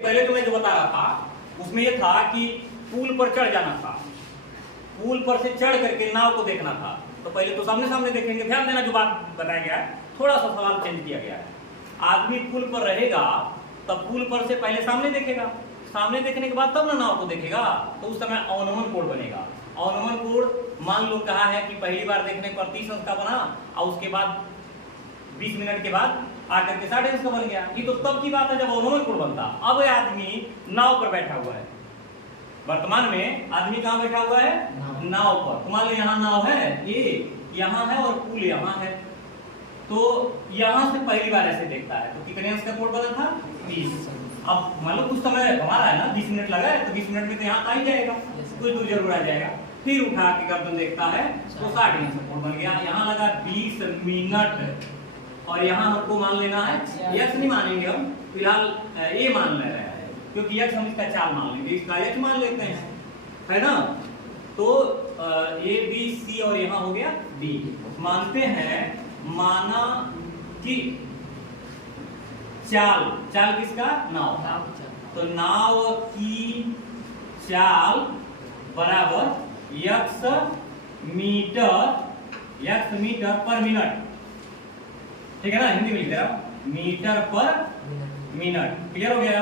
पहले तो मैं जो बता रहा था उसमें ये था कि पुल पर चढ़ जाना था, पुल पर से चढ़ करके नाव को देखना था। तो पहले तो सामने सामने देखेंगे। ध्यान देना, जो बात बताया गया है थोड़ा सा सवाल चेंज किया गया है। आदमी पुल पर रहेगा तब पुल पर से पहले सामने देखेगा, सामने देखने के बाद तब ना नाव को देखेगा। तो उस समय अवनमन कोण बनेगा। अवनमन कोण मान लो कहा है कि पहली बार देखने पर 30 अंश का बना और उसके बाद 20 मिनट के बाद आकर के 60 अंश का बन गया। ये तो तब की बात है जब अवनमन कोण बनता। अब आदमी नाव पर बैठा हुआ है, वर्तमान में आदमी कहाँ बैठा हुआ है? नाव पर। तो मान लो यहाँ नाव है, ये यहाँ है और पुल यहाँ है। तो यहाँ से पहली बार ऐसे देखता है तो कितने अंश का कोण बना था? 20। अब मान लो कुछ समय हमारा है ना, 20 मिनट लगा है तो 20 मिनट में तो यहाँ आ ही जाएगा, कुछ दूर जरूर आ जाएगा। फिर उठा के गर्दन देखता है तो 60 अंश का कोण बन गया। यहाँ लगा 20 मिनट और यहाँ हमको मान लेना है, यक्स नहीं मानेंगे हम, फिलहाल ए मान ले रहे हैं क्योंकि यक्स हम इसका चाल मान लेंगे, इसका यक्स मान लेते हैं, है ना। तो ए बी सी और यहाँ हो गया बी। मानते हैं, माना कि चाल, चाल किसका? नाव। तो नाव की चाल बराबर यक्स मीटर पर मिनट, ठीक है ना। हिंदी में लिख दे रहा हूं, मीटर पर मिनट। क्लियर हो गया?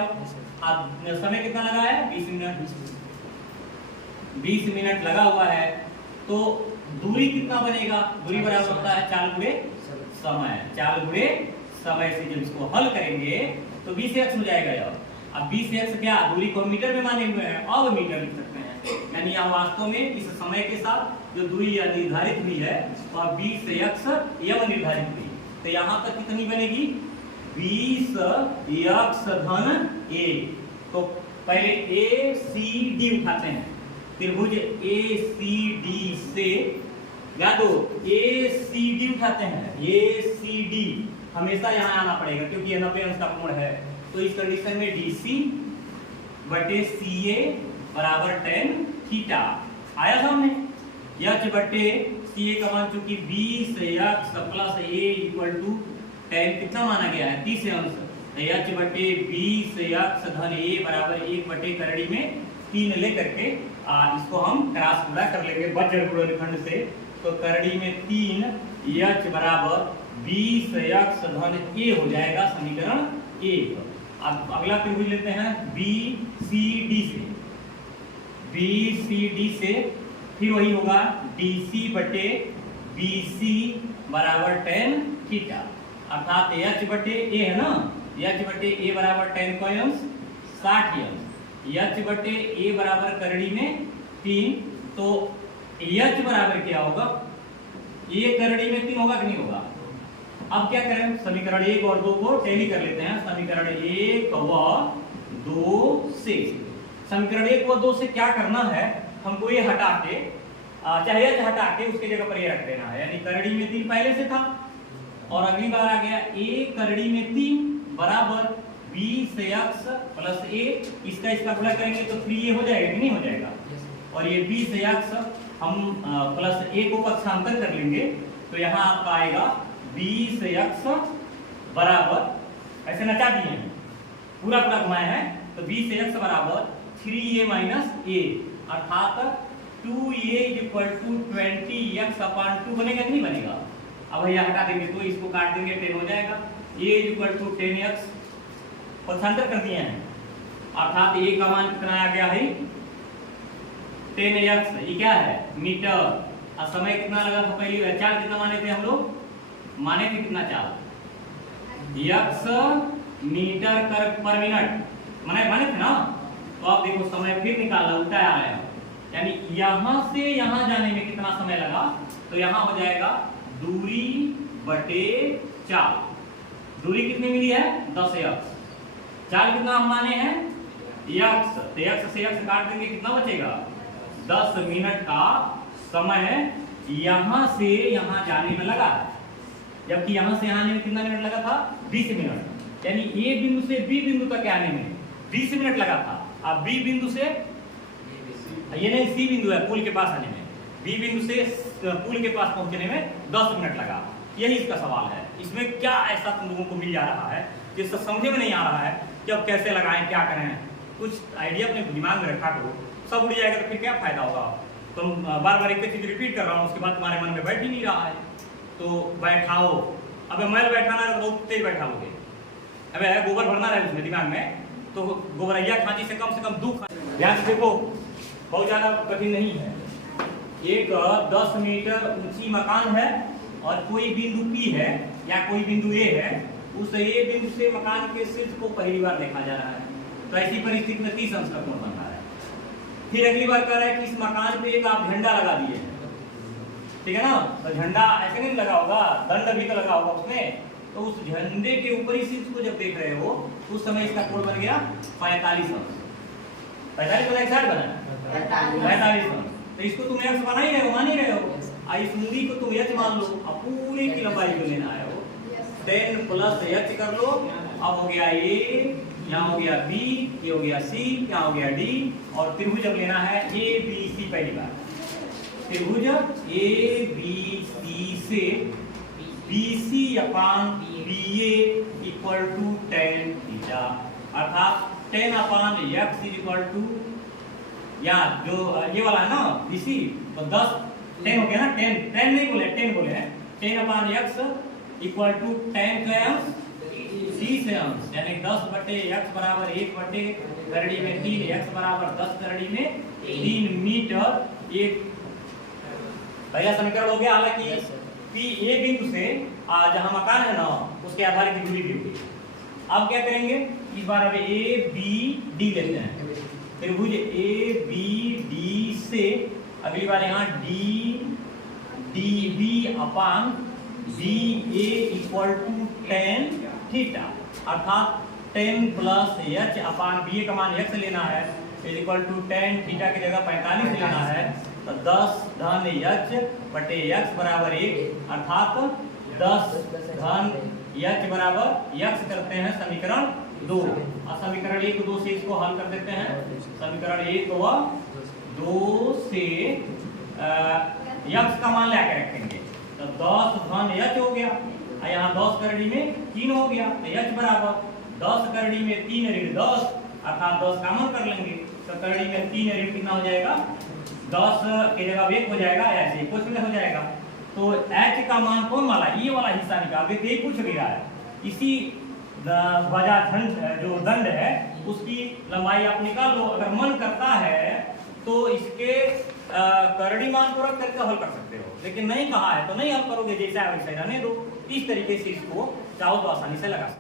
अब समय कितना लगा है? 20 मिनट। 20 मिनट लगा हुआ है तो दूरी कितना बनेगा? दूरी बराबर होता है चाल गुणे समय। चाल गुणे समय से जब इसको हल करेंगे तो 20x हो जाएगा। अब 20x क्या? दूरी को मीटर में माने हुए हैं, अब मीटर लिख सकते हैं। यानी यहाँ वास्तव में इस समय के साथ जो दूरी निर्धारित हुई है और 20x यह निर्धारित हुई। तो यहाँ तक कितनी बनेगी? 20x धन a। तो पहले ए सी डी उठाते हैं, त्रिभुज ए सी डी से याद हो, ए सी डी उठाते हैं। ए सी डी हमेशा यहाँ आना पड़ेगा क्योंकि यह 90 अंश का कोण है। तो इस कंडीशन में डी सी बटे सी ए बराबर tan थीटा आया सामने। यच बटे सी ए का मान चूंकि 20x plus a equal to tan कितना माना गया है? 30 अंश। यच बटे 20x धन ए बराबर 1 बटे करड़ी में 3 लेकर के इसको हम क्रॉस गुणा कर लेंगे वज्र गुणनखंड से। तो करड़ी में 3 यच बराबर 20x धन ए हो जाएगा, समीकरण 1। अब अगला त्रिभुज लेते हैं बी सी डी से। बी सी डी से फिर वही होगा डी सी बटे बी सी बराबर tan थीटा, अर्थात h बटे ए है ना, h बटे ए बराबर tan का अंश 60 अंश। h बटे ए बराबर करड़ी में 3, तो h बराबर क्या होगा? ये करड़ी में 3 होगा कि नहीं होगा? अब क्या करें? समीकरण 1 और 2 को टैली कर लेते हैं। समीकरण 1 व 2 से, समीकरण 1 व 2 से क्या करना है? हमको ये हटा के, चाहे h हटा के उसके जगह पर ये रख देना है। यानी करड़ी में 3 पहले से था और अगली बार आ गया a करड़ी में 3 बराबर 20x प्लस a। इसका गुणा करेंगे तो 3a हो जाएगा कि नहीं हो जाएगा? और ये 20x हम प्लस a को पक्षांतर कर लेंगे तो यहाँ आपका आएगा 20x बराबर, ऐसे नचा दिए हैं, पूरा घुमाए हैं, तो 20x बराबर 3a माइनस a, अर्थात 2a equal to 20x upon 2 बनेगा कि नहीं बनेगा? अब भैया हटा देंगे तो इसको काट देंगे, 10 हो जाएगा। a इक्वल टू 10x पक्षांतर कर दिए हैं, अर्थात a का मान कितना आ गया है? 10x। ये क्या है? मीटर। और समय कितना लगा था? पहले चाल कितना माने थे हम लोग? माने थे कितना चाल? x मीटर पर मिनट माने थे ना। तो आप देखो समय फिर निकाला, उल्टा आ रहा है। यानी यहां से यहां जाने में कितना समय लगा? तो यहां हो जाएगा दूरी बटे चाल। दूरी कितनी मिली है? 10x। चाल कितना हम माने हैं? x। तो x से x काट देंगे, कितना बचेगा? 10 मिनट का समय यहां से यहां जाने में लगा, जबकि यहां से आने में कितना मिनट लगा था? 20 मिनट। यानी ए बिंदु से बी बिंदु तक आने में 20 मिनट लगा था। अब बी बिंदु से, ये नहीं सी बिंदु है, पुल के पास आने में, बी बिंदु से पुल के पास पहुंचने में 10 मिनट लगा। यही इसका सवाल है। इसमें क्या ऐसा तुम लोगों को मिल जा रहा है जिससे समझे में नहीं आ रहा है? जब कैसे लगाएं, क्या करें, कुछ आइडिया अपने दिमाग में रखा करो। सब उड़ जाएगा तो फिर क्या फायदा होगा। तुम बार बार एक ही चीज रिपीट कर रहा हूँ, उसके बाद तुम्हारे मन में बैठ ही नहीं रहा है, तो बैठाओ। अबे मैल बैठाना है तो बहुत तेज बैठा लोगे। अबे गोबर भरना है उसमें दिमाग में, तो गोबरैया खांची से कम 2 ध्यान से देखो, बहुत ज़्यादा कठिन नहीं है। एक 10 मीटर ऊंची मकान है और कोई बिंदु P है या कोई बिंदु A है, उस A बिंदु से मकान के शीर्ष को पहली बार देखा जा रहा है। तो ऐसी परिस्थिति में 30 अंश का कोण बन रहा है। फिर अगली बार कह रहा है कि इस मकान पे एक आप झंडा लगा दिए, ठीक है ना, तो झंडा ऐसे नहीं लगा होगा, दंड भी तो लगा होगा उसमें, तो उस झंडे के ऊपरी शीर्ष को जब देख रहे हो तो उस समय इसका कोण बन गया 45 अंश। 45 बना, 60 बना 45 अंश। तो इसको तुम x बना ही रहे हो, मान ही रहे हो। इस उंगली को तुम h मान लो, अब पूरे की लंबाई को लेना है वो 10 प्लस h कर लो। अब हो गया a, यहाँ हो गया b, ये हो गया c, यहाँ हो गया d, और त्रिभुज अब लेना है a b c। पहली बार त्रिभुज a b c से BC upon BA equal to tan theta, अर्थात 10 अपान x इक्वल टू, या जो ये वाला है ना BC, तो 10 हो गया ना, 10 नहीं बोले, 10 बोले हैं। 10 अपान x इक्वल टू tan का अंश c से अंश, यानी 10 बटे x बराबर 1 बटे करड़ी में 3, x बराबर 10 करड़ी में 3 मीटर। एक पहला समीकरण हो गया। हालांकि P A बिंदु से जहां मकान है ना उसके आधार की दूरी भी होगी। अब क्या करेंगे, इस बार अभी A B D लेते हैं। त्रिभुज A B D से अगली बार यहाँ D D B upon B A equal to tan theta, अर्थात 10 plus h upon B A का मान x लेना है, इक्वल टू tan थीटा की जगह 45 लेना है, तो 10 धन h बटे x बराबर 1, अर्थात 10 धन h बराबर x करते हैं समीकरण 2। और समीकरण 1 2 से इसको हल कर देते हैं। समीकरण 1 व 2 से x का मान लाके रखेंगे, तो 10 धन h हो गया, और यहाँ 10 करड़ी में 3 हो गया, तो h बराबर 10 करड़ी में 3 ऋण 10, अर्थात 10 कॉमन कर लेंगे, तो करड़ी में 3 ऋण कितना हो जाएगा, 10 की जगह 1 हो जाएगा, ऐसे कुछ में हो जाएगा। तो h का मान कौन वाला, ये वाला हिस्सा निकाल देते, ये कुछ भी रहा है। इसी वजाखंड जो दंड है उसकी लंबाई आप निकाल लो। अगर मन करता है तो इसके करड़ी मान को रख करके हल कर सकते हो, लेकिन नहीं कहा है तो नहीं हल करोगे, जैसा है वैसा रहने दो। इस तरीके से इसको चाहो तो आसानी से लगा सकते हो।